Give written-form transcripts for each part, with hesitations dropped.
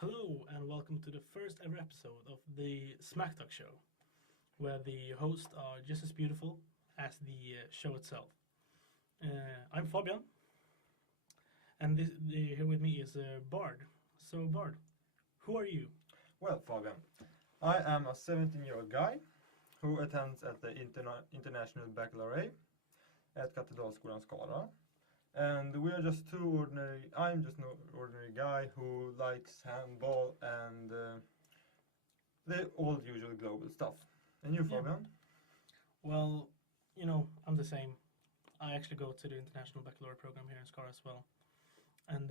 Hello and welcome to the first ever episode of the Smacktalk Show, where the hosts are just as beautiful as the show itself. I'm Fabian, and here with me is Bard. So, Bard, who are you? Well, Fabian, I am a 17-year-old guy who attends at the International Baccalaureate at Katedralskolan Skara. And we are just I'm just an ordinary guy who likes handball and the old usual global stuff. And you, Fabian? Well, I'm the same. I actually go to the International Baccalaureate program here in Skara as well. And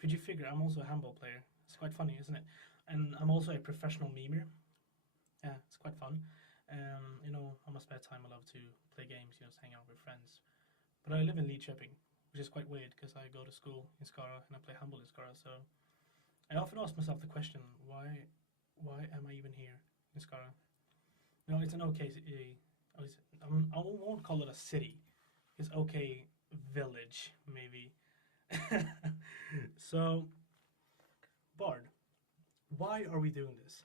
could you figure, I'm also a handball player. It's quite funny, isn't it? And I'm also a professional memer. Yeah, it's quite fun. On my spare time I love to play games, just hang out with friends. But I live in Lidköping, which is quite weird because I go to school in Skara and I play handball in Skara. So I often ask myself the question, why am I even here in Skara? It's an okay, I won't call it a city. It's okay village, maybe. So, Bard, why are we doing this?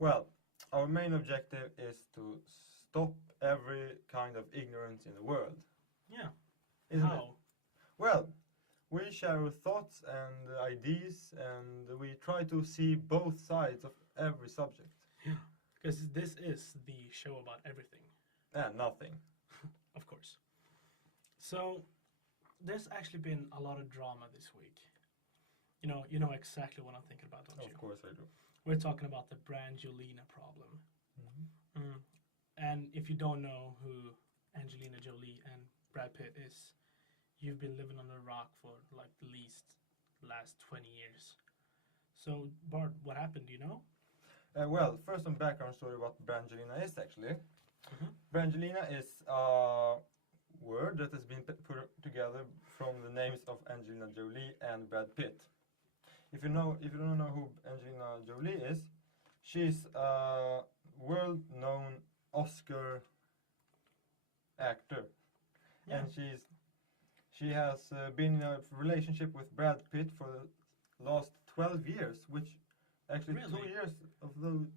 Well, our main objective is to stop every kind of ignorance in the world. Yeah. Isn't How? it? Well, we share our thoughts and ideas, and we try to see both sides of every subject. Yeah. Because this is the show about everything. And nothing. Of course. So, there's actually been a lot of drama this week. You know exactly what I'm thinking about, don't you? Of course I do. We're talking about the Brangelina problem. And if you don't know who Angelina Jolie and Brad Pitt is, you've been living on a rock for like the last 20 years. So, Bart, what happened? Do you know? Well, first some background story what Brangelina is actually. Brangelina is a word that has been put together from the names of Angelina Jolie and Brad Pitt. If you don't know who Angelina Jolie is, she's a world-known Oscar actor, and she has been in a relationship with Brad Pitt for the last 12 years, which actually Really?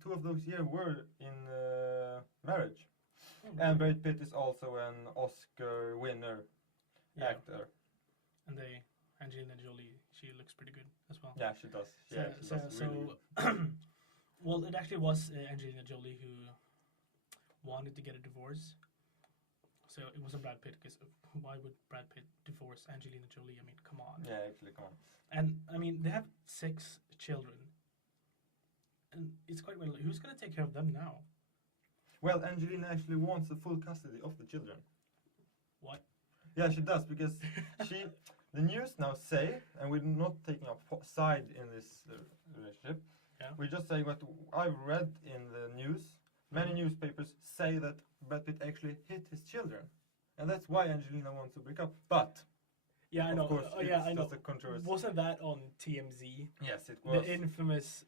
two of those years were in marriage. Oh, And Brad Pitt is also an Oscar winner actor. And Angelina Jolie, she looks pretty good as well. Yeah, she does. She does really good. Well, it actually was Angelina Jolie who wanted to get a divorce. So it wasn't Brad Pitt, because why would Brad Pitt divorce Angelina Jolie? I mean, come on. Yeah, actually, come on. And I mean, they have 6 children, and it's quite well. Who's gonna take care of them now? Well, Angelina actually wants the full custody of the children. What? Yeah, she does, because the news now say, and we're not taking a side in this relationship. Yeah. We're just saying what I've read in the news. Many newspapers say that Brad Pitt actually hit his children, and that's why Angelina wants to break up. But Yeah, I know. of course, Oh, yeah, I it's know. just a controversy. Wasn't that on TMZ? Yes, it was. The infamous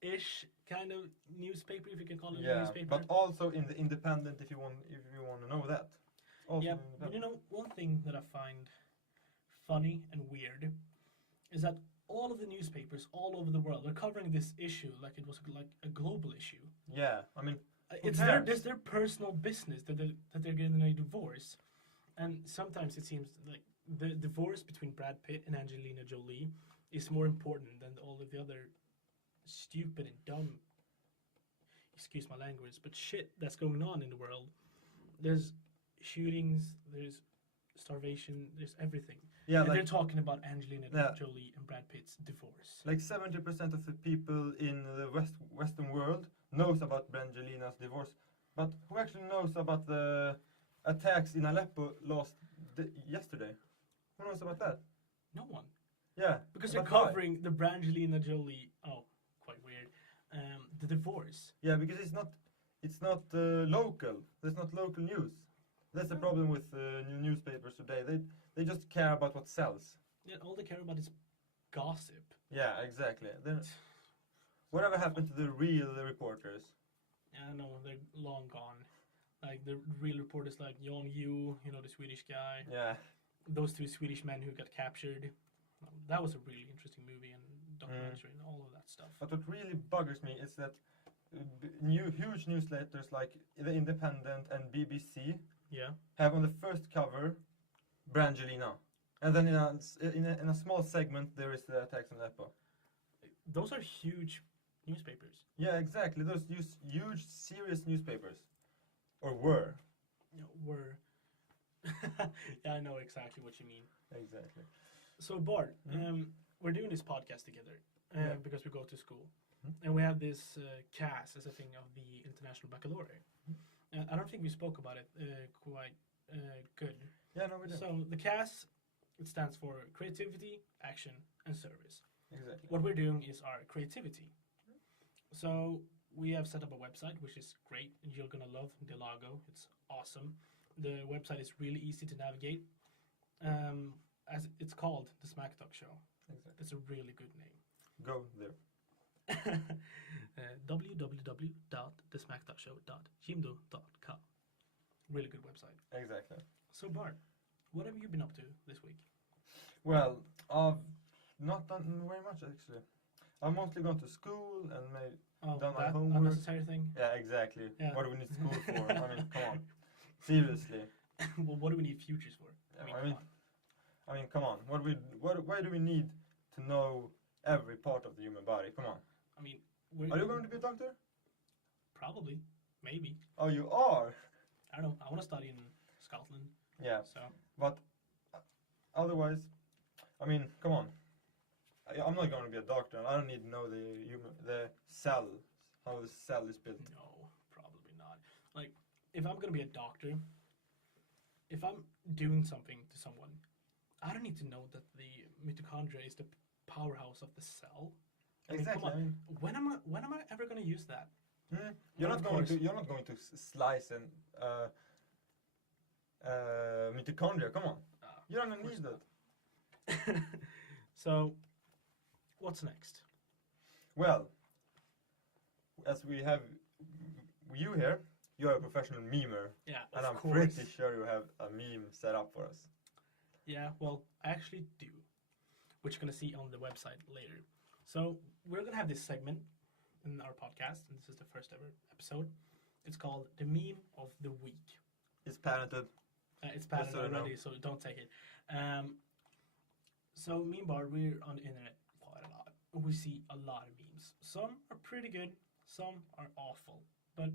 ish kind of newspaper, if you can call it a Yeah, newspaper. but also in the Independent, if you want to know that. Also Yeah, in but Independent. one thing that I find funny and weird is that all of the newspapers all over the world are covering this issue like it was like a global issue. Yeah, I mean, It's their personal business that they're getting a divorce, and sometimes it seems like the divorce between Brad Pitt and Angelina Jolie is more important than all of the other stupid and dumb, excuse my language, but shit that's going on in the world. There's shootings, there's starvation, there's everything. yeah, And like they're talking about Angelina Yeah. Jolie and Brad Pitt's divorce. like 70% of the people in the Western world knows about Brangelina's divorce, but who actually knows about the attacks in Aleppo yesterday? Who knows about that? No one. Yeah, Because they're but why? covering the Brangelina Jolie, quite weird, the divorce. Yeah, because it's not local. There's not local news. That's the No. problem with newspapers today. They just care about what sells. Yeah, all they care about is gossip. Yeah, exactly. Then whatever happened to the real reporters? I know, they're long gone. Like the real reporters like Jan Yu, the Swedish guy. Yeah. Those 2 Swedish men who got captured. That was a really interesting movie and documentary and all of that stuff. But what really buggers me is that huge newsletters like The Independent and BBC Yeah. have on the first cover Brangelina, and then in a small segment there is the attacks on Aleppo. Those are huge newspapers. Yeah, exactly. Those huge, serious newspapers, or were. Were. Yeah, I know exactly what you mean. Exactly. So Bart, we're doing this podcast together because we go to school, and we have this CAS as a thing of the International Baccalaureate. I don't think we spoke about it quite good. Yeah, no, we did. So the CAS, it stands for Creativity, Action, and Service. Exactly. What we're doing is our creativity. So we have set up a website, which is great, and you're gonna love the logo. It's awesome. The website is really easy to navigate. As it's called the Smacktalk Show. Exactly. It's a really good name. Go there. www.thesmacktalkshow.jimdo.com. Really good website. Exactly. So Bart, what have you been up to this week? Well, I've not done very much actually. I've mostly gone to school and done my that homework. unnecessary thing. Yeah, exactly. Yeah. What do we need school for? I mean, come on. Seriously. Well, what do we need futures for? I mean, come on. Why do we need to know every part of the human body? Come on. I mean, Are you going to be a doctor? Probably, maybe. Oh, you are. I don't know. I want to study in Scotland. Yeah. So But otherwise, I mean, come on. I'm not going to be a doctor, and I don't need to know the cells, how the cell is built. no, probably not. Like, if I'm gonna be a doctor, if I'm doing something to someone, I don't need to know that the mitochondria is the powerhouse of the cell. I mean, Exactly. come on. When am I ever gonna use that? You're Well, not of going to. course. You're not going to slice and mitochondria. Come on. You don't of course need that. not. So, what's next? Well, as we have you here, you're a professional memer, Yeah, and of I'm course. pretty sure you have a meme set up for us. Yeah, well, I actually do, which you're going to see on the website later. So, we're going to have this segment in our podcast, and this is the first ever episode. It's called The Meme of the Week. It's patented. It's patented so you know. already, so don't take it. So, me and Bart, we're on the internet quite a lot. We see a lot of memes. Some are pretty good, some are awful. But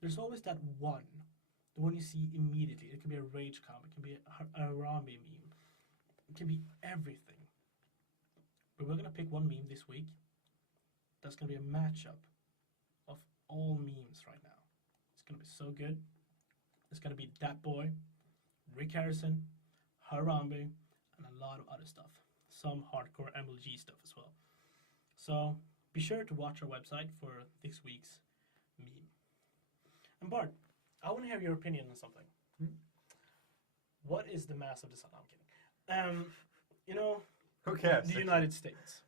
there's always that one, the one you see immediately. It can be a rage comic, it can be a Harambe meme, it can be everything. But we're gonna pick one meme this week that's gonna be a matchup of all memes right now. It's gonna be so good. It's gonna be Dat Boy, Rick Harrison, Harambe, and a lot of other stuff. Some hardcore MLG stuff as well. So be sure to watch our website for this week's meme. And Bart, I want to hear your opinion on something. What is the mass of the sun? I'm kidding. Who cares? The United States.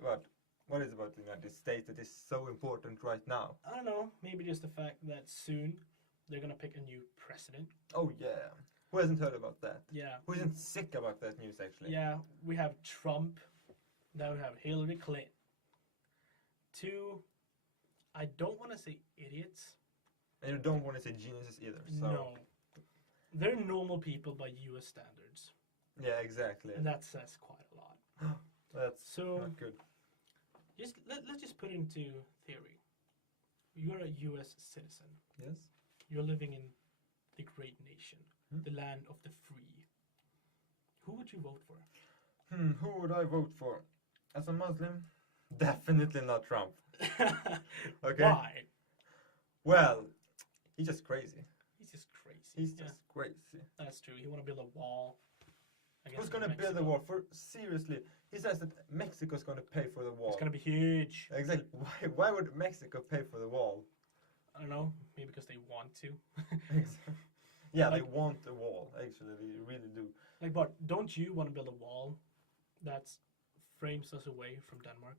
What is about the United States that is so important right now? I don't know. Maybe just the fact that soon they're gonna pick a new president. Oh yeah. Who hasn't heard about that? Yeah. Who isn't sick about that news actually? Yeah. We have Trump. Now we have Hillary Clinton. Two, I don't want to say idiots. And you don't want to say geniuses either. So No. They're normal people by US standards. yeah, exactly. And that says quite a lot. That's So not good. let's just put it into theory. You're a US citizen. Yes. You're living in the great nation, Hmm. the land of the free. Who would you vote for? Who would I vote for? As a Muslim? Definitely not Trump. Okay. Why? Well, he's just crazy. He's just crazy. He's Yeah, just crazy. that's true. He want to build a wall. I guess Who's in gonna build the Mexico. wall? Seriously, he says that Mexico's gonna pay for the wall. It's gonna be huge. Exactly. Why would Mexico pay for the wall? I don't know. Maybe because they want to. Yeah, Like- they want the wall. Actually, they really do. Like, but don't you want to build a wall that frames us away from Denmark?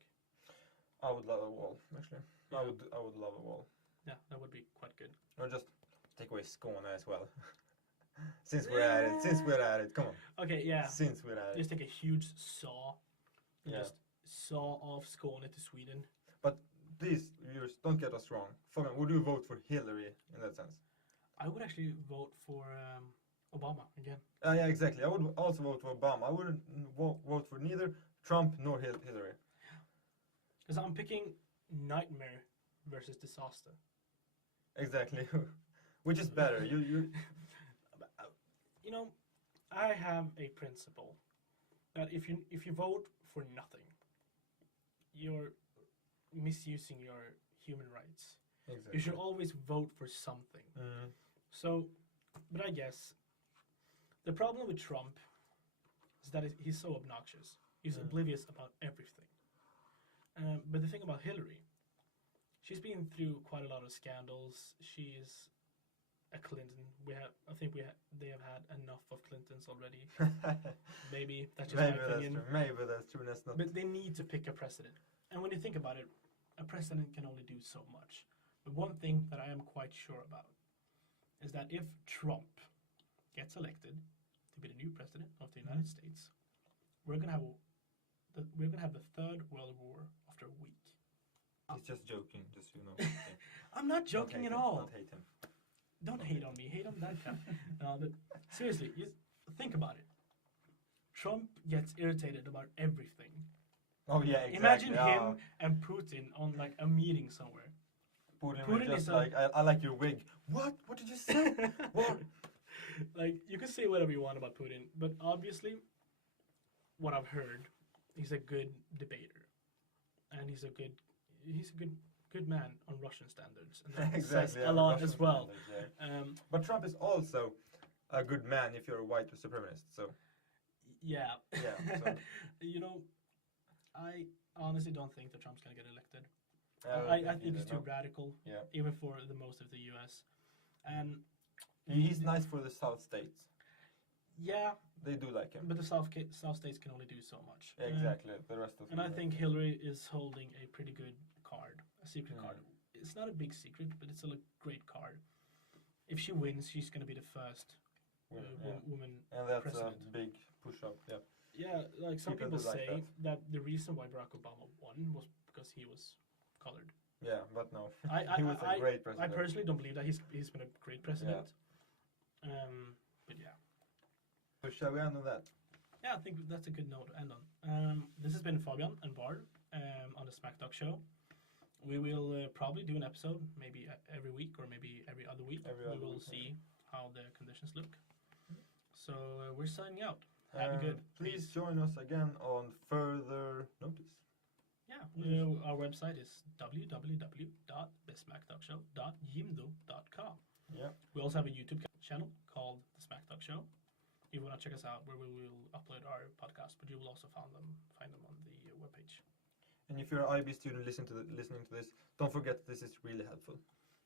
I would love a wall. Actually, Yeah. I would love a wall. Yeah, that would be quite good. Or just take away Skåne as well. Since we're at it, come on. Okay, yeah. Since we're at it. Just take a huge saw and Yeah. just saw off Skåne to Sweden. But please, viewers, don't get us wrong. Fabian, would you vote for Hillary in that sense? I would actually vote for Obama again. Yeah, exactly. I would also vote for Obama. I wouldn't vote for neither Trump nor Hillary. Because I'm picking nightmare versus disaster. Exactly. Which is better? You. You know, I have a principle that if you vote for nothing, you're misusing your human rights. Exactly. You should always vote for something. Mm. So, but I guess the problem with Trump is that he's so obnoxious. He's oblivious about everything. But the thing about Hillary, she's been through quite a lot of scandals. She's a Clinton. They have had enough of Clintons already. Maybe that's just my opinion. Maybe that's true. That's not. But they need to pick a president. And when you think about it, a president can only do so much. But one thing that I am quite sure about is that if Trump gets elected to be the new president of the United States, we're gonna have the Third World War after a week. He's just joking, just so you know. I'm not joking at all. Don't hate him. Don't hate on me. Hate on that guy. But seriously, think about it. Trump gets irritated about everything. Oh yeah, exactly. Imagine him and Putin on like a meeting somewhere. Putin is just like, I like your wig. What? What did you say? What? Like, you can say whatever you want about Putin, but obviously, what I've heard, he's a good debater, and he's a good man on Russian standards, and that says a lot Russian as well. standards, yeah. But Trump is also a good man if you're a white supremacist. So yeah, yeah. So. You know, I honestly don't think that Trump's gonna get elected. I think he's too radical, even for the most of the U.S. And he's nice for the South states. Yeah, they do like him. But the South states can only do so much. Exactly. The rest of. And I think Hillary is holding a pretty good card, a secret card. It's not a big secret, but it's still a great card. If she wins, she's going to be the first woman and that's president. A big push-up. Yeah. Yeah, like some people say that the reason why Barack Obama won was because he was colored. Yeah, but no, he was a great president. I personally don't believe that he's been a great president. Yeah. But yeah. So shall we end on that? Yeah, I think that's a good note to end on. This has been Fabian and Bard on the Smacktalk Show. We will probably do an episode, maybe every week or maybe every other week. We will see how the conditions look. So we're signing out. Have a good. Please join us again on further notice. Yeah, our website is www.thesmacktalkshow.jimdo.com. Yeah. We also have a YouTube channel called The Smacktalk Show. If you want to check us out, where we will upload our podcast, but you will also find them on the webpage. And if you're an IB student listening to this, don't forget this is really helpful.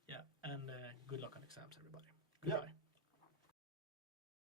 Yeah, and good luck on exams, everybody. Goodbye. Yeah.